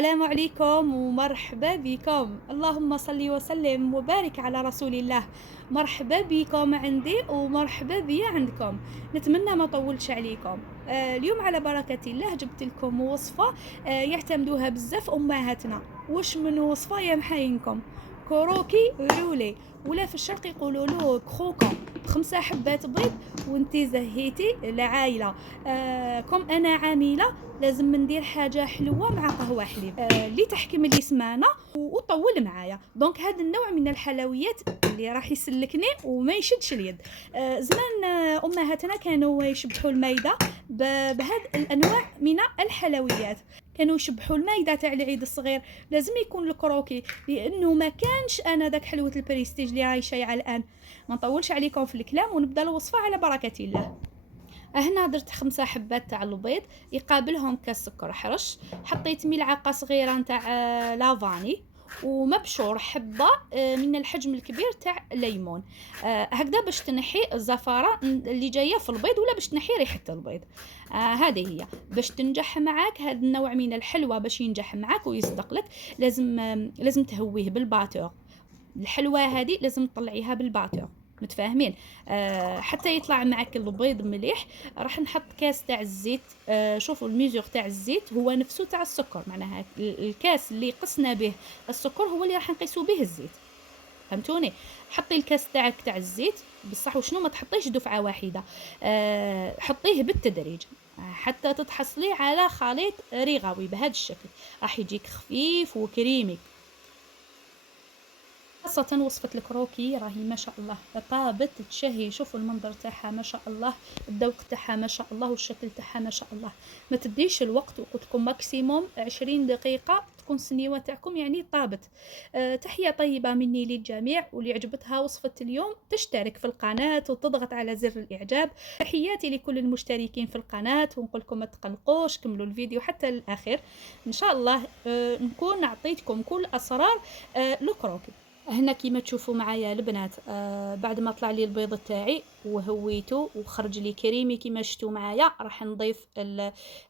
السلام عليكم ومرحبا بكم. اللهم صل وسلم وبارك على رسول الله. مرحبا بكم عندي ومرحبا بيا عندكم. نتمنى ما طولتش عليكم. اليوم على بركة الله جبت لكم وصفة يعتمدوها بزاف أمهاتنا. واش من وصفة يا محاينكم؟ كروكي رولي، ولا في الشرق يقولوا له كروكا. 5 حبات بيض وانتي زهيتي العائلة. كم أنا عاملة لازم ندير حاجه حلوه مع قهوه حليب اللي تحكم اللي سمانه وطول معايا. دونك هذا النوع من الحلويات اللي راح يسلكني وما يشدش اليد. زمان امهاتنا كانوا يشبحوا المايده بهذه الانواع من الحلويات. كانوا يشبحوا المايده تاع العيد الصغير لازم يكون الكروكي، لانه ما كانش انا داك حلوه البريستيج اللي راهي شايعه الان. ما نطولش عليكم في الكلام ونبدا الوصفه على بركه الله. هنا درت 5 حبات تاع البيض يقابلهم كاس سكر حرش. حطيت ملعقه صغيره نتاع لافاني، ومبشور حبه من الحجم الكبير تاع الليمون. هكذا باش تنحي الزفاره اللي جايه في البيض، ولا باش تنحي ريحه البيض. هذه هي باش تنجح معاك هذا النوع من الحلوى. باش ينجح معاك ويصدق لك لازم تهويه بالباتور. الحلوى هذه لازم تطلعيها بالباتور، متفاهمين؟ حتى يطلع معك البيض مليح. راح نحط كاس تاع الزيت. شوفوا الميزور تاع الزيت هو نفسه تاع السكر، معناها الكاس اللي قسنا به السكر هو اللي راح نقيسوا به الزيت. فهمتوني؟ حطي الكاس تاعك تاع الزيت بصح، وشنو ما تحطيش دفعه واحده. حطيه بالتدريج حتى تتحصلي على خليط رغوي بهذا الشكل. راح يجيك خفيف وكريمي. خاصة وصفة الكروكي راهي ما شاء الله طابت تشهي. شوفوا المنظر تاعها ما شاء الله، الذوق تاعها ما شاء الله، والشكل تاعها ما شاء الله. ما تديش الوقت، وقتكم ماكسيموم 20 دقيقة تكون السنيوة تاعكم يعني طابت. تحية طيبة مني للجميع، واللي عجبتها وصفة اليوم تشترك في القناة وتضغط على زر الإعجاب. تحياتي لكل المشتركين في القناة، ونقولكم ما تقلقوش كملوا الفيديو حتى الآخر إن شاء الله. نكون عطيتكم كل أسرار الكروكي. هنا كيما تشوفوا معايا البنات، بعد ما طلع لي البيض تاعي وهويته وخرج لي كريمي كيما شفتوا معايا، راح نضيف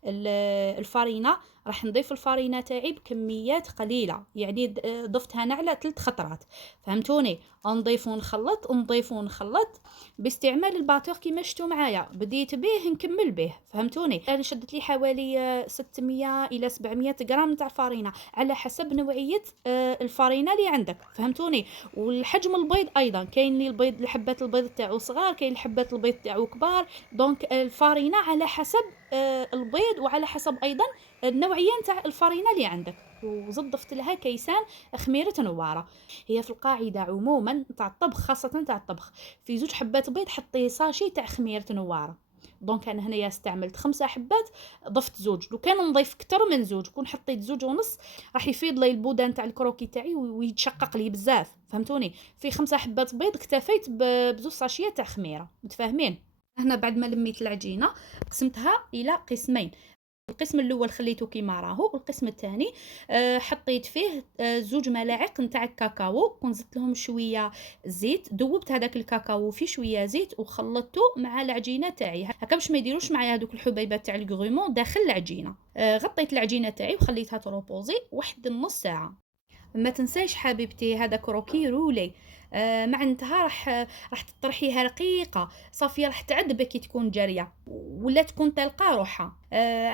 الفارينه. راح نضيف الفارينه تاعي بكميات قليله، يعني ضفتها نعلة 3 خطرات. فهمتوني؟ نضيف ونخلط ونضيف ونخلط باستعمال الباتور كيما شفتوا معايا. بديت به نكمل به. فهمتوني؟ انا شدت لي حوالي 600 الى 700 غرام تاع فارينه على حسب نوعيه الفارينه اللي عندك. فهمتوني؟ والحجم البيض ايضا، كاين لي البيض حبات البيض تاعو صغار، كاين حبات البيض تاعو كبار. دونك الفارينه على حسب البيض، وعلى حسب ايضا النوعيه نتاع الفارينه اللي عندك. وزضفت لها كيسان خميره نواره. هي في القاعده عموما تاع الطبخ، خاصه تاع الطبخ، في 2 حبات بيض حطي ساشي تاع خميره نواره. دونك انا هنايا استعملت 5 حبات، ضفت زوج. لو كان نضيف كتر من زوج كون حطيت زوج ونص راح يفيض لي البودان تاع الكروكي تاعي ويتشقق لي بزاف. فهمتوني؟ في 5 حبات بيض اكتفيت بزوج ساشيات تاع خميره. متفاهمين؟ هنا بعد ما لميت العجينه قسمتها الى قسمين. القسم الاول خليته كيما راهو، والقسم الثاني حطيت فيه 2 ملاعق نتاع الكاكاو، ونزدت لهم شويه زيت. ذوبت هذاك الكاكاو في شويه زيت وخلطته مع العجينه تاعي هكا باش ما يديروش معايا هذوك الحبيبات تاع الكغيمون داخل العجينه. غطيت العجينه تاعي وخليتها تروبوزي واحد النص ساعه. ما تنساش حبيبتي هذا كروكي رولي. معناتها راح تطرحيها رقيقه صافيه، راح تعذبك كي تكون جاريه ولا تكون طلقه روحها.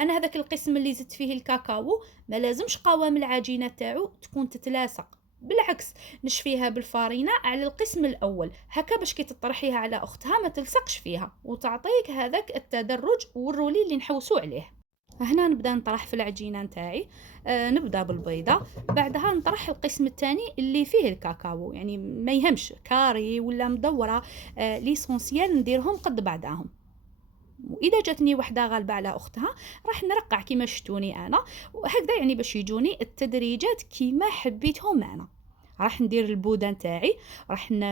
انا هذاك القسم اللي زدت فيه الكاكاو ما لازمش قوام العجينه تاعو تكون تتلاصق، بالعكس نشفيها بالفارينه على القسم الاول هكا باش كي تطرحيها على اختها ما تلصقش فيها وتعطيك هذاك التدرج والرولي اللي نحوسوا عليه. هنا نبدا نطرح في العجينه نتاعي. نبدا بالبيضه، بعدها نطرح القسم الثاني اللي فيه الكاكاو، يعني ما يهمش كاري ولا مدوره. ليسونسيال نديرهم قد بعضهم. واذا جاتني وحده غالبه على اختها راح نرقع كيما شفتوني انا، وهكذا يعني باش يجوني التدريجات كيما حبيتهم انا. راح ندير البوده نتاعي.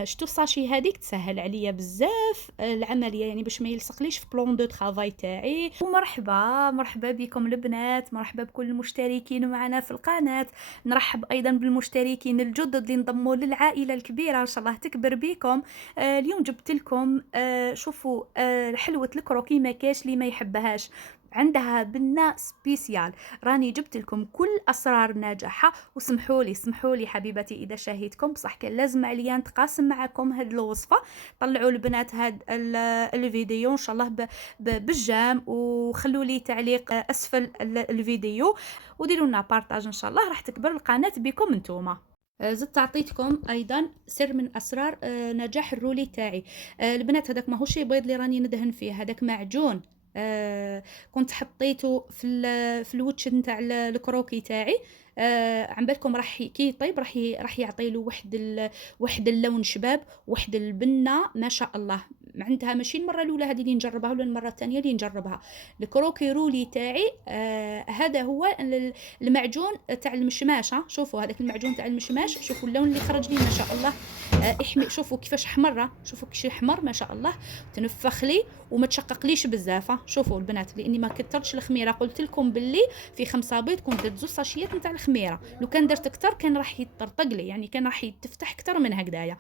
شتو الساشي هذيك تسهل عليا بزاف العمليه، يعني باش ما يلصقليش في بلون دو طرافاي تاعي. ومرحبا بكم البنات، مرحبا بكل المشتركين معنا في القناه. نرحب ايضا بالمشتركين الجدد اللي انضموا للعائله الكبيره، ان شاء الله تكبر بكم. اليوم جبت لكم شوفوا حلوه الكروكي ما كاش اللي ما يحبهاش. عندها بنة سبيسيال. راني جبت لكم كل أسرار نجاحها، وسمحوا لي حبيبتي إذا شاهدتكم، بصح كان لازم عليا نتقاسم معكم هاد الوصفة. طلعوا البنات هاد الفيديو إن شاء الله بالجام، وخلوا لي تعليق أسفل الفيديو، وديروا لنا بارطاج إن شاء الله، راح تكبر القناة بكم نتوما. زدت عطيتكم ايضا سر من اسرار نجاح الرولي تاعي. البنات هذاك ماهوش بيض اللي راني ندهن فيه، هذاك معجون كنت حطيته في الوتش نتاع الكروكي تاعي. عن بالكم راح كي يطيب راح يعطي له واحد اللون شباب، واحد البنه ما شاء الله. عندها ماشي المره الاولى هذه اللي نجربها ولا المره الثانيه اللي نجربها. الكروكي رولي تاعي هذا هو المعجون تاع المشماش. شوفوا هذاك المعجون تاع المشماش، شوفوا اللون اللي خرج لي ما شاء الله. احمي، شوفوا كيفاش حمره، شوفوا كيفاش حمر ما شاء الله، تنفخ لي وما تشققليش بزاف. شوفوا البنات، لاني ما كثرتش الخميره، قلت لكم باللي في 5 بيض كنت درت 2 ساشيات نتاع الخميره، لو كان درت اكثر كان راح يطرطق لي، يعني كان راح يتفتح اكثر من هكذايا.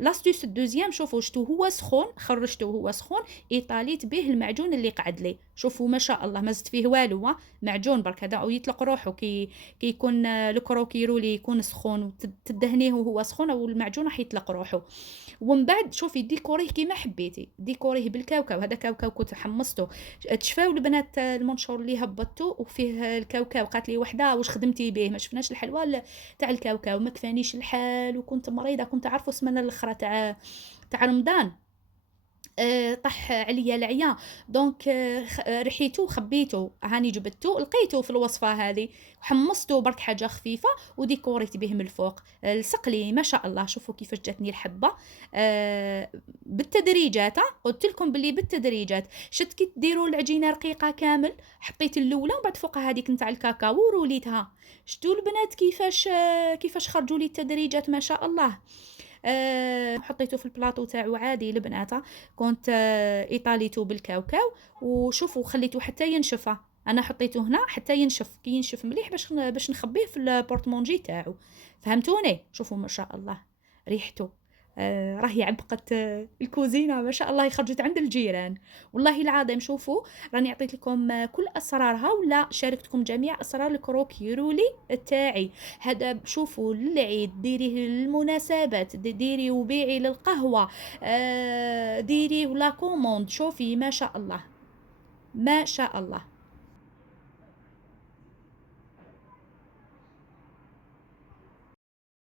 لاستيس الدوزيام، شوفوا شتو هو سخون، خرجته هو سخون، ايطاليت به المعجون اللي قعد لي، شوفوا ما شاء الله ما زدت فيه والو، معجون برك هذا او يطلق روحه كي يكون الكروكي رولي يكون سخون وتدهنيه وهو سخون، او المعجون راح يطلق روحه. ومن بعد شوفي ديكوريه كيما حبيتي، ديكوريه بالكاوكاو، هذا كاوكاو كنت حمصته. تشفاو البنات المنشور اللي هبطته وفيه الكاوكاو، قالت لي وحده واش خدمتي به، ما شفناش الحلوى تاع الكاوكاو، ما كفانيش الحال وكنت مريضه، كنت عارفه السمانه الاخرى تاع رمضان طح عليا العيا، دونك رحيتو وخبيتو، هاني جبتو لقيتو في الوصفه هذه، حمصتو برك حاجه خفيفه وديكوريت به من الفوق. لصق لي ما شاء الله، شوفوا كيفاش جاتني الحبه بالتدريجات. قلت لكم باللي بالتدريجات، شت كي ديروا العجينه رقيقه كامل، حطيت الاولى وبعد فوقها هذيك نتاع الكاكاو وروليتها. شتو البنات كيفاش خرجوا لي التدريجات ما شاء الله. حطيته في البلاطو تاعو عادي البنات، كنت ايطاليتو بالكاوكاو، وشوفوا خليته حتى ينشف. انا حطيته هنا حتى ينشف، كي ينشف مليح باش نخبيه في البورتمونجي تاعو، فهمتوني؟ شوفوا ما شاء الله ريحته راهي عبقت الكوزينه ما شاء الله، خرجت عند الجيران والله العظيم. شوفوا راني عطيت لكم كل اسرارها، ولا شاركتكم جميع اسرار الكروكي رولي تاعي هذا. شوفوا للعيد ديريه للمناسبات، ديري وبيعي للقهوه، ديري ولا كوموند، شوفي ما شاء الله ما شاء الله.